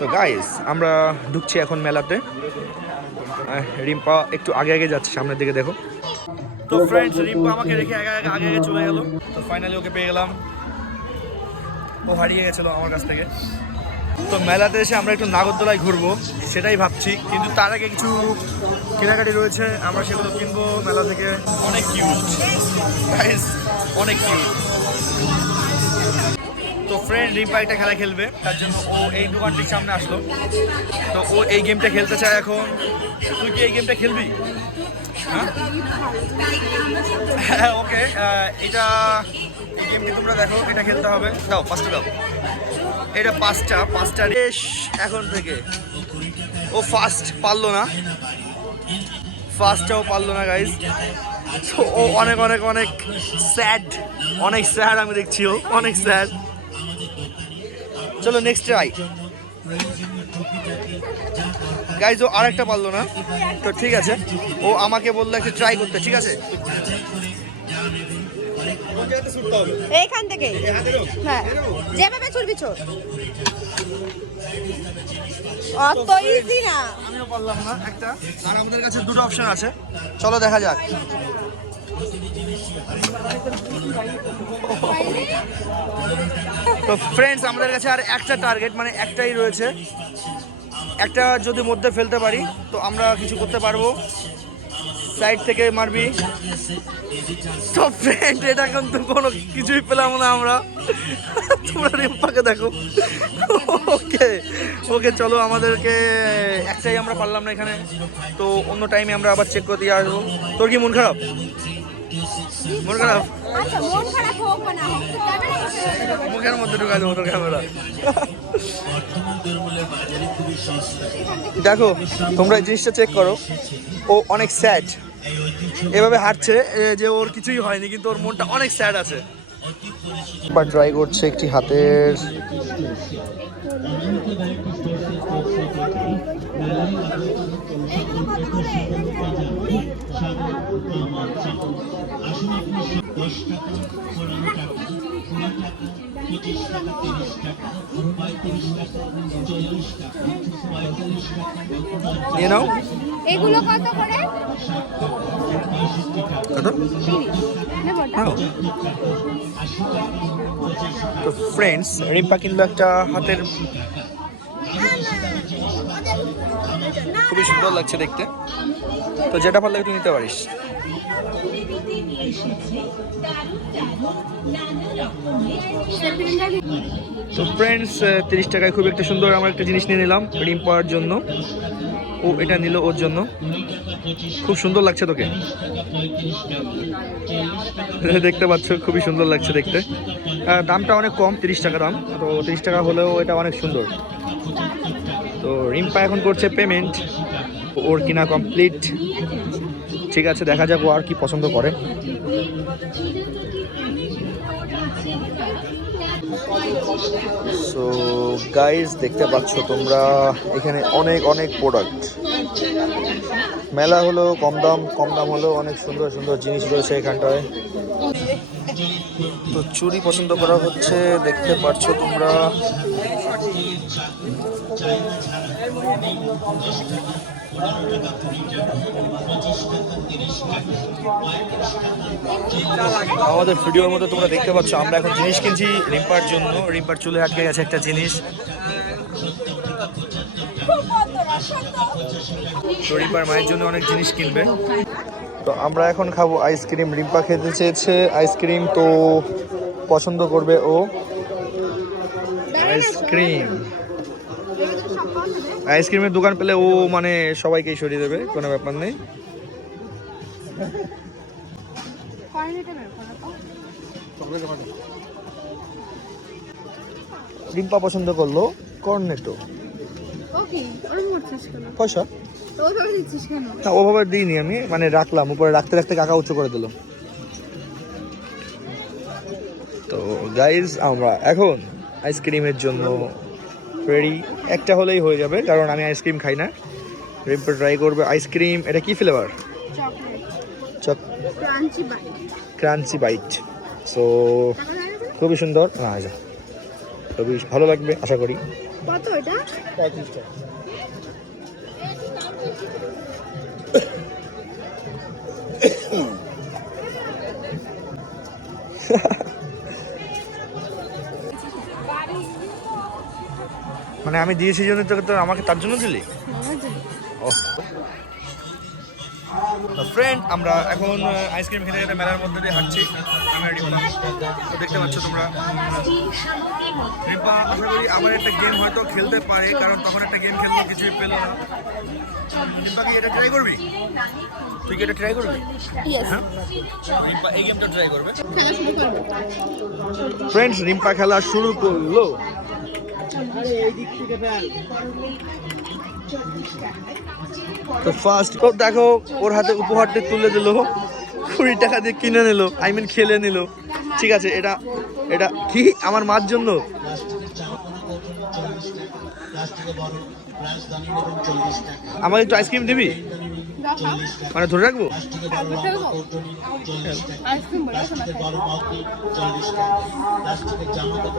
So guys আমরা ঢুকছি এখন মেলাতে। রিম্পা একটু আগে আগে যাচ্ছে, সামনের দিকে দেখো। তো ফ্রেন্ডস, রিম্পা আমাকে রেখে আগে আগে চলে গেল। তো ফাইনালি ওকে পেয়ে গেলাম। ও হারিয়ে গেছিলো আমার কাছ থেকে। তো মেলাতে এসে আমরা একটু নাগরদোলায় ঘুরবো সেটাই ভাবছি, কিন্তু তার আগে কিছু কেনাকাটি রয়েছে, আমরা সেগুলো কিনবো মেলা থেকে। অনেক কিউট গাইস, অনেক কিউট। তো ফ্রেন্ড রিম্পা একটা খেলা খেলবে, তার জন্য ও এই দোকানটির সামনে আসলো। তো ও এই গেমটা খেলতে চায় এখন। তুই কি এই গেমটা খেলবি? হ্যাঁ ওকে, এটা এই গেমটি তোমরা দেখো, এটা খেলতে হবে। দাও ফার্স্টে দাও। এটা পাঁচটা রেস এখন থেকে। ও ফার্স্ট পারলো না, ফার্স্টটাও পারলো না গাইজ। তো ও অনেক অনেক অনেক স্যাড, অনেক স্যাড আমি দেখছি, ও অনেক স্যাড। চলো নেক্সট ট্রাই গাইজ। ও আরেকটা পারলো না, তো ঠিক আছে, ও আমাকে বললো একটা ট্রাই করতে, ঠিক আছে? এইখান থেকে, হ্যাঁ যেভাবে চলবি চল। অত ইজি না। আমিও পারলাম না একটা, আর আমাদের কাছে দুটো অপশন আছে, চলো দেখা যাক। তো ফ্রেন্ডস আমাদের কাছে আর একটা টার্গেট, মানে একটাই রয়েছে। একটা যদি মধ্যে ফেলতে পারি তো আমরা কিছু করতে পারবো, সাইড থেকে মারবি। তো ফ্রেন্ড এটা কিন্তু কোনো কিছুই পেলাম না আমরা। তোমরা রিম্পাকে দেখো। ওকে ওকে চলো, আমাদেরকে একটাই আমরা পারলাম না এখানে, তো অন্য টাইমে আমরা আবার চেক করে দিয়ে আসবো। তোর কি মন খারাপ? মন খারাপ? আচ্ছা মন খারাপ হোক না হোক, মুখের মধ্যে ঢুকাই দেবো তোর ক্যামেরা। দেখো তোমরা এই জিনিসটা চেক করো, ও অনেক স্যাড, এভাবে হাঁটছে যে ওর কিছুই হয়নি, কিন্তু ওর মনটা অনেক স্যাড আছে। বা ট্রাই করছে একটি হাতের নিয়ে নাও। এগুলো কত করে? কত? তো ফ্রেন্ডস রিম্পা কিনলো একটা হাতের, খুবই সুন্দর লাগছে দেখতে। তো যেটা ভালো লাগে তুই নিতে পারিস। তো ফ্রেন্ডস 30 টাকায় খুব একটা সুন্দর আমার একটা জিনিস নিয়ে নিলাম রিম্পার জন্য। ও এটা নিল ওর জন্য, খুব সুন্দর লাগছে তোকে, দেখতে পাচ্ছ খুবই সুন্দর লাগছে দেখতে। দামটা অনেক কম, 30 টাকা দাম, তো 30 টাকা হলেও এটা অনেক সুন্দর। তো রিম্পা এখন করছে পেমেন্ট, ওর কিনা কমপ্লিট। ঠিক আছে, দেখা যাক ও আর কি পছন্দ করে। সো গাইজ দেখতে পাচ্ছ তোমরা এখানে অনেক অনেক প্রোডাক্ট। মেলা হলো কম দাম হলেও অনেক সুন্দর সুন্দর জিনিস রয়েছে এখানটায়। তো চুড়ি পছন্দ করা হচ্ছে, দেখতে পাচ্ছ তোমরা। আমাদের ভিডিওর মধ্যে তোমরা দেখতে পাচ্ছ আমরা এখন জিনিস কিনছি রিম্পার জন্য। রিম্পার চুলে আটকে গেছে একটা জিনিস, তো রিম্পার মায়ের জন্য অনেক জিনিস কিনবে। তো আমরা এখন খাবো আইসক্রিম। রিম্পা খেতে চেয়েছে আইসক্রিম, তো পছন্দ করবে ও আইসক্রিম। আইসক্রিমের দোকান পেলে ও মানে সবাইকেই সরিয়ে দেবে, কোনো ব্যাপার নেই। রিম্পা পছন্দ করলো কর্নেটো। পয়সা না ওভাবে দিইনি আমি, মানে রাখলাম উপরে, রাখতে রাখতে কাকা উঁচু করে দিল। তো গাইজ আমরা এখন আইসক্রিমের জন্য রেডি। একটা হলেই হয়ে যাবে, কারণ আমি আইসক্রিম খাই না। রিম্পা ট্রাই করবে আইসক্রিম। এটা কি ফ্লেভার? Crunchy byte. সো খুবই সুন্দর, খুবই ভালো লাগবে আশা করি। কত এটা? 35 টাকা। মানে আমি দিয়েছি জন্য তোকে, তো আমাকে তার জন্য দিলি? ফ্রেন্ড, আমরা এখন আইসক্রিম খেতে খেতে মেলার মধ্যে দিয়ে হাঁটছি। আমি আর রিম্পা, তো দেখতে পাচ্ছ তোমরা। রিম্পা আশা করি আমার একটা গেম হয়তো খেলতে পারে, কারণ তখন একটা গেম খেলতে কিছুই পেলো না। রিম্পা কি এটা ট্রাই করবি? তুই কি এটা ট্রাই করবি? হ্যাঁ, রিম্পা এই গেমটা ট্রাই করবে। ফ্রেন্ডস, রিম্পা খেলা শুরু করলো। তো ফার্স্ট দেখো, ওর হাতে উপহারটা তুলে দিল, 20 টাকা দিয়ে কিনে নিল, খেলে নিল। ঠিক আছে, এটা এটা কি আমার মার জন্য? আমাকে একটু আইসক্রিম দিবি? মানে ধরে রাখবো?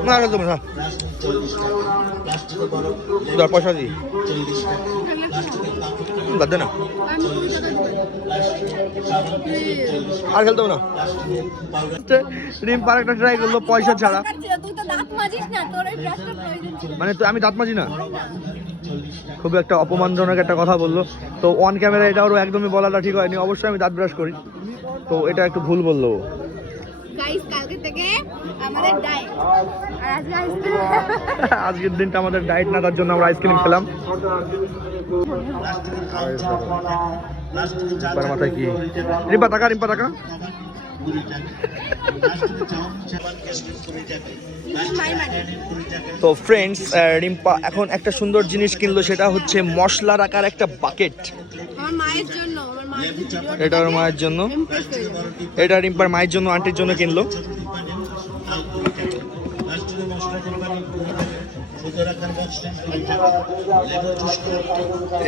না না, তুমি না, পয়সা দিই, বাদ দে না, আর খেলতে হবে না। রিম্পার একটা ট্রাই করলো পয়সা ছাড়া। মানে তো আমি দাঁত মাজি না? খুব একটা অপমানজনক একটা কথা বললো। তো অন ক্যামেরা এটা ওর একদমই বলাটা ঠিক হয়নি। অবশ্যই আমি দাঁত ব্রাশ করি, তো এটা একটু ভুল বললো। আজকের দিনটা আমাদের ডায়েট না, তার জন্য আমরা আইসক্রিম খেলাম। মাথায় কি? রিম্পা টাকা, রিম্পা টাকা। তো ফ্রেন্ডস, রিম্পা এখন একটা সুন্দর জিনিস কিনলো, সেটা হচ্ছে মশলা রাখার একটা বাকেট। এটা ওর মায়ের জন্য, এটা রিম্পার মায়ের জন্য, আন্টির জন্য কিনলো।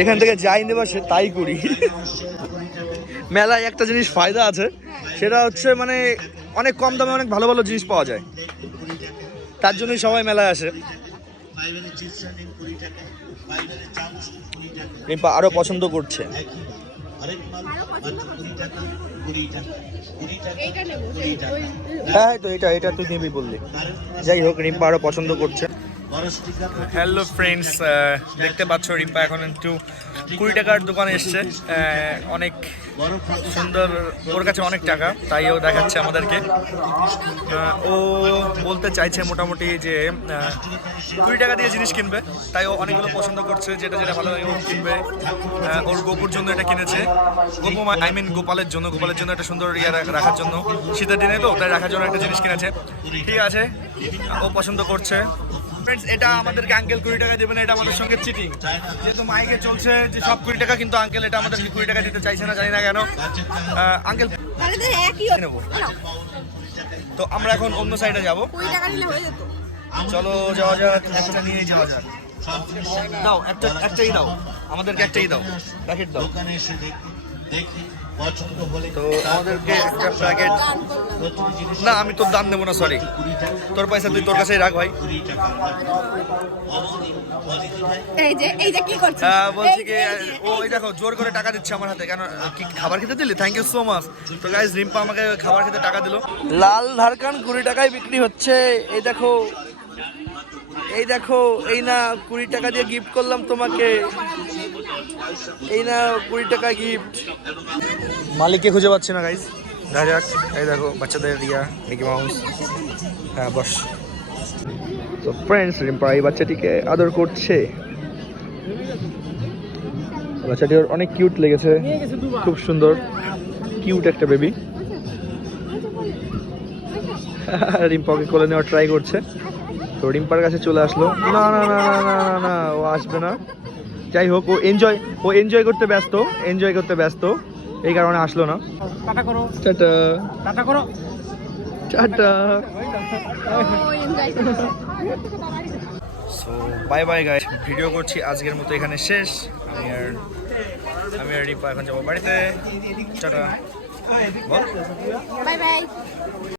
এখান থেকে যাই নেবা সে তাই করি। মেলায় একটা জিনিস ফায়দা আছে, সেটা হচ্ছে মানে অনেক কম দামে অনেক ভালো ভালো জিনিস পাওয়া যায়, তার জন্যই সবাই মেলায় আসে। রিম্পা আরো পছন্দ করছে। হ্যাঁ, তো এটা তুই নিবি বললি। যাই হোক, রিম্পা আরো পছন্দ করছে। হ্যালো ফ্রেন্ডস, দেখতে পাচ্ছ রিম্পা এখন একটু 20 টাকার দোকানে এসছে। অনেক সুন্দর, ওর কাছে অনেক টাকা, তাই ও দেখাচ্ছে আমাদেরকে। ও বলতে চাইছে মোটামুটি যে 20 টাকা দিয়ে জিনিস কিনবে, তাই ও অনেকগুলো পছন্দ করছে, যেটা যেটা ভালো লাগে ও কিনবে। ওর গোপুর জন্য এটা কিনেছে, গোপালের জন্য একটা সুন্দর ইয়ে রাখার জন্য, শীতের দিনে তো তাই রাখার জন্য একটা জিনিস কিনেছে। ঠিক আছে, ও পছন্দ করছে। ফ্রেন্ডস, এটা আমাদেরকে আঙ্কেল 20 টাকা দেবে না, এটা আমাদের সঙ্গে চিটিং। যেহেতু মাইকে চলছে যে সব 20 টাকা, কিন্তু আঙ্কেল এটা আমাদেরকে 20 টাকা দিতে চাইছে না, জানি না কেন। আঙ্কেল নেবো, তো আমরা এখন অন্য সাইডে যাবো। চলো যাওয়া যাক, একটা নিয়ে যাওয়া যাক। দাও, একটাই দাও আমাদেরকে, একটাই দাও, প্যাকেট দাও। তো আমাদেরকে একটা প্যাকেট, না আমি তোর দাম নেবো না, সরি, তোর পয়সা তুই তোর কাছেই রাখ ভাই। বলছি কি, ও এই দেখো জোর করে টাকা দিচ্ছে আমার হাতে। কেন, কি খাবার খেতে দিলি? Thank you so much. তো গাইস, রিম্পা আমাকে খাবার খেতে টাকা দিল। লাল ধারকান 20 টাকায় বিক্রি হচ্ছে। এই দেখো, এই না 20 টাকা দিয়ে গিফট করলাম তোমাকে, এই না 20 টাকা গিফট। মালিককে খুঁজে পাচ্ছি না গাইস, দেখা যাক। এই দেখো বাচ্চাদের রিয়া, মিকি মাউস। হ্যাঁ বস। তো ফ্রেন্ডস, রিম্পা এই বাচ্চাটিকে আদর করছে। বাচ্চাটি ওর অনেক কিউট লেগেছে, খুব সুন্দর কিউট একটা বেবি। রিম্পাকে কোলে নেওয়ার ট্রাই করছে, তো রিম্পার কাছে চলে আসলো। না না না না না না না, ও আসবে না। যাই হোক, ও এনজয় করতে ব্যস্ত, এই কারণে আসলো না। টাটা করো, টাটা করো, tata. So bye bye guys, video করছি আজকের মতো এখানে শেষ। আমি আর রিম্পা এখন যাবো বাড়িতে। Tata, bye bye.